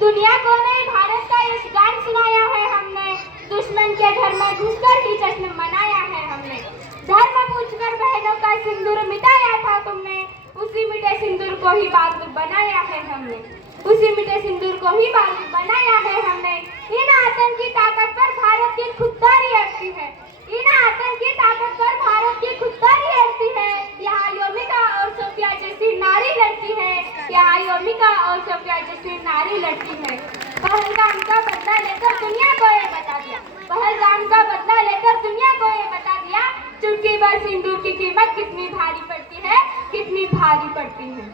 दुनिया को नहीं भारत का इस गान सुनाया है हमने, दुश्मन के घर में घुसकर ही जश्न मनाया है हमने। धर्म पूछकर बहनों का सिंदूर मिटाया था तुमने, उसी मिटे सिंदूर को ही बारूद बनाया है हमने, उसी मिटे सिंदूर को ही बारूद बनाया है हमने। इन आतंकी ताकत पर भारत की खुददारी अड़ती है, इन आतंकी ताकत पर भारत की खुददारी अड़ती है। यहाँ योमिका और सोफिया जैसी नारी लड़ती है, यहाँ योमिका और सोफिया जैसी नारी लड़ती है। पहलगाम का बदला लेकर दुनिया को ये बता दिया, पहलगाम का बदला लेकर दुनिया को ये बता दिया, चुटकी भर सिंदूर की कीमत कितनी भारी पड़ती है, कितनी भारी पड़ती है।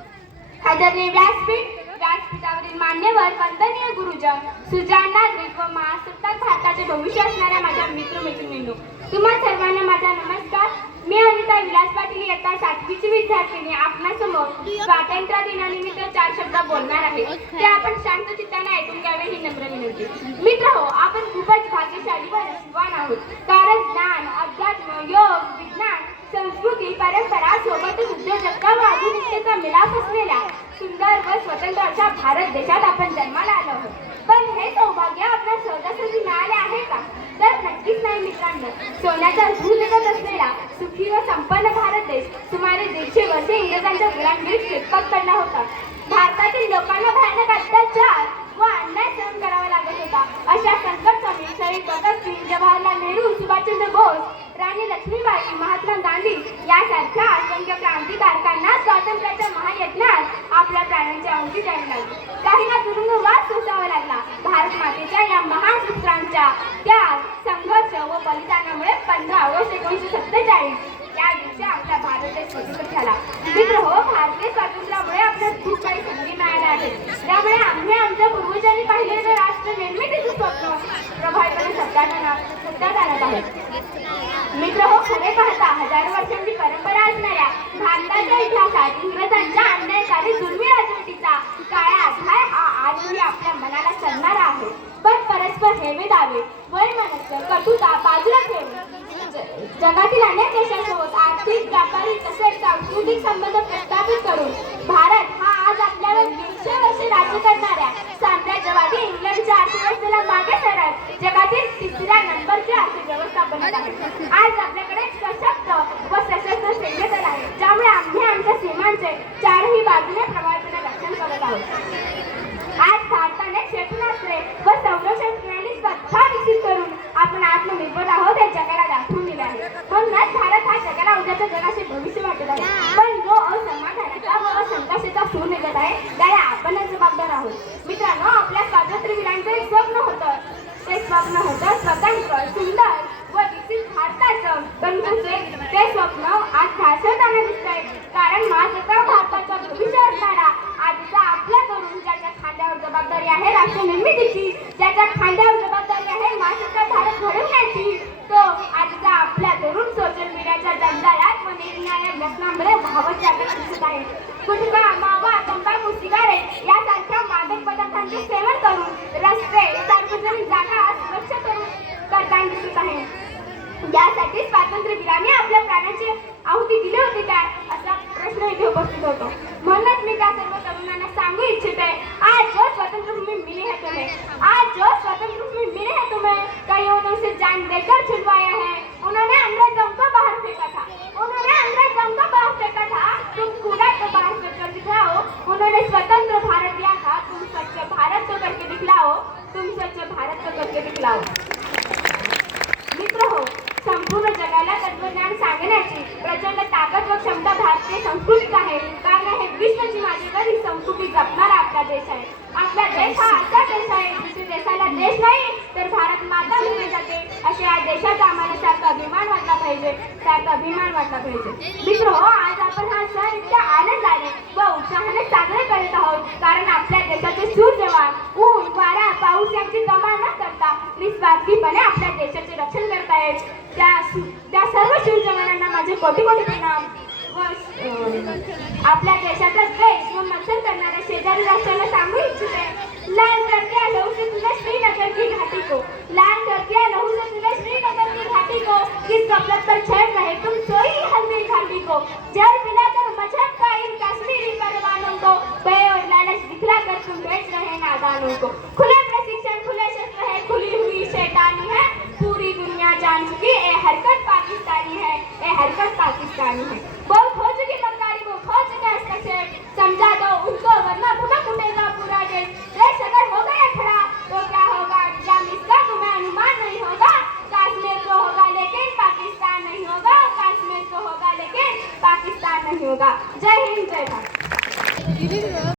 आदरणीय व्यासपीठावरील मान्यवर, वंदनीय गुरुजन, सुजाण नागरिक व महासत्ताक भारताचे भविष्य असणाऱ्या माझ्या मित्रमैत्रिणींनो, तुम्हा सर्वांना माझा नमस्कार। मी अनिता विलास पाटील इयत्ता 7वीची विद्यार्थिनी आपणासमोर स्वातंत्र्य दिनानिमित्त 4 शब्द बोलणार आहे, ते आपण शांत चित्ताने ऐकून घ्यावे ही नम्र विनंती। मित्रहो, आपण खूपच भाग्यशाली व नशीबवान आहोत, कारण ज्ञान, अध्यात्म, योग, विज्ञान, संस्कृती, परंपरा सोबतच उद्योजकता व आधुनिकतेचा मिलाफ असलेल्या सुंदर व स्वतंत्र अशा भारत देशात आपण जन्माला आलो आहोत। पण हे सौभाग्य आपल्या सहजासहजी मिळाले आहे का? तर नक्कीच नाही मित्रांनो। सोन्याचा धूर निघत असलेला सुखी व संपन्न भारत देश सुमारे 150 वर्षे इंग्रजांच्या गुलामगिरीत शेतपत पडला होता। भारतातील लोकांना भयानक अत्याचार व अन्याय सहन करावा लागत होता। अशा संकट समयी शहीद भगतसिंग, जवाहरलाल नेहरू, सुभाषचंद्र बोस, राणी लक्ष्मीबाई, महात्मा गांधी यासारख्या असंख्य क्रांतिकारकांना स्वातंत्र्याच्या महायज्ञात आपल्या प्राणांची आहुती द्यावी लागली। काहींना तुरुंगवास सोसावा लागला। भारत मातेच्या या महान पुत्रांच्या त्याग, संघर्ष व बलिदानामुळे 15 ऑगस्ट 1947 या दिवशी आपला भारत देश स्वतंत्र झाला। मित्रहो, भारतीय स्वातंत्र्यामुळे आपल्याला खूप काही संधी मिळाल्या आहेत, त्यामुळे आम्ही आमच्या पूर्वजांनी पाहिलेलं राष्ट्र निर्मितीचं स्वप्न प्रभावीपणे सत्यात आणत आहोत। मित्रहो, खरे पाहता हजारो वर्षांची परंपरा असणाऱ्या भारताच्या इतिहासात इंग्रजांच्या अन्यायकारी जुलमी राजवटीचा काळा अध्याय हा आजही आपल्या मनाला सणणारा आहे। पण परस्पर हेवे दावे, वैमनस्य, कटुता बाजूला ठेवून जगातील अनेक देशांसोबत आर्थिक, व्यापारी तसेच सांस्कृतिक संबंध प्रस्थापित करून भारत हा आज आपल्यावर 150 वर्षे राज्य करणाऱ्या साम्राज्यवादी इंग्लंडच्या अर्थव्यवस्थेला मागे सरत जगातील 3ऱ्या नंबरची अर्थव्यवस्था बनत आहे। आज आपल्याकडे सशक्त व सशस्त्र सैन्य दल आहे, ज्यामुळे आम्ही आमच्या सीमांचे 4ही बाजूने प्रभावीपणे रक्षण करत आहोत। आज भारताने क्षेपणास्त्रे व संरक्षण प्रणाली स्वतः विकसित करून आपण आत्मनिर्भर आहोत हे जगाला दाखवून दिले आहे। म्हणूनच भारत हा जगाला उद्याच्या जगाचे भविष्य वाटत आहे। पण जो असमाधानाचा व संघर्षाचा सूर निघत आहे त्याला आपणच जबाबदार आहोत। मित्रांनो, आपल्या स्वातंत्र्यवीरांचं एक स्वप्न होतं, ते स्वप्न होतं स्वतंत्र, सुंदर व विकसित भारताचं। परंतु ते स्वप्न आज ढासळताना दिसतंय, कारण महासत्ता भारताचा भविष्य असणारा आजचा आपला तरुण, ज्याच्या खांद्यावर जबाबदारी आहे राष्ट्र निर्मितीची, ज्याच्या खांद्यावर जबाबदारी आहे महासत्ता भारत घडवण्याची, तो आजचा आपला तरुण सोशल मीडियाच्या जंजाळात व निरनिराळ्या व्यसनांमध्ये वाहवत जाताना दिसत आहे। गुटखा, मावा, तंबाखू, सिगारेट यासारख्या मादक पदार्थांचे सेवन करून रस्ते, सार्वजनिक जागा स्वच्छ करताना दिसत आहे। यासाठी स्वातंत्र्यवीरांनी आपल्या प्राणाची आहुती दिली होती काय, असा प्रश्न इथे उपस्थित होतो। म्हणूनच मी त्या सर्व तरुणांना सांगू इच्छिते, आज जो स्वतंत्र भूमि मिली है तुम्हें, आज जो स्वतंत्र भूमि मिली है तुम्हें, कईयों ने उसे जान देकर छुड़वाया है। उन्होंने अंग्रेजों को बाहर फेंका था, उन्होंने अंग्रेजों को बाहर फेंका था, तुम कूड़ा तो बाहर फेंक दिखाओ। उन्होंने स्वतंत्र भारत दिया था, तुम स्वच्छ भारत तो करके दिखलाओ, तुम स्वच्छ भारत तो करके दिखलाओ। मित्र हो, संपूर्ण जगाला तत्वज्ञान सांगण्याची प्रचंड ताकद व क्षमता भारतीय संस्कृतीत आहे, कारण हे विश्वची मालिका ही संस्कृती जपणारा आपला देश आहे। आपला देश हा असा देश आहे जिथे देशाला देश नाही तर भारत माता म्हणले जाते, अशा या देशाचा आम्हाला सारखा अभिमान वाटला पाहिजे, सारखा अभिमान वाटला पाहिजे। मित्र हो, आज आपण हा सण इतक्या आनंदाने व उत्साहाने साजरे करत आहोत, कारण आपल्या देशाचे शूर जवान ऊन, वारा, पाऊस यांची कमाल न करता निस्वार्थीपणे आपल्या देशाचे रक्षण करत आहेत। त्या सर्व शूर जवानांना माझे कोटी कोटी प्रणाम व आपल्या देशाचा द्वेष व मत्सर करणाऱ्या शेजारी राष्ट्राला सांगू इच्छिते, लाल करके लहू से तुझे श्रीनगर की घाटी को, लाल करके लहू से तुझे श्रीनगर की घाटी को, किस गफलत पर छेड़ रहे तुम सोई हल्दी घाटी को, जल पिलाकर मजहब का इन कश्मीरी परवानों को, भय और लालच दिखलाकर तुम बेच रहे नादान वरना भुनक उठेगा पूरा देश। देश अगर हो गया खड़ा तो क्या होगा एग्जाम इसका तुम्हें अनुमान नहीं होगा। कश्मीर तो होगा लेकिन पाकिस्तान नहीं होगा, कश्मीर तो होगा लेकिन पाकिस्तान नहीं होगा। जय हिंद जय भारत।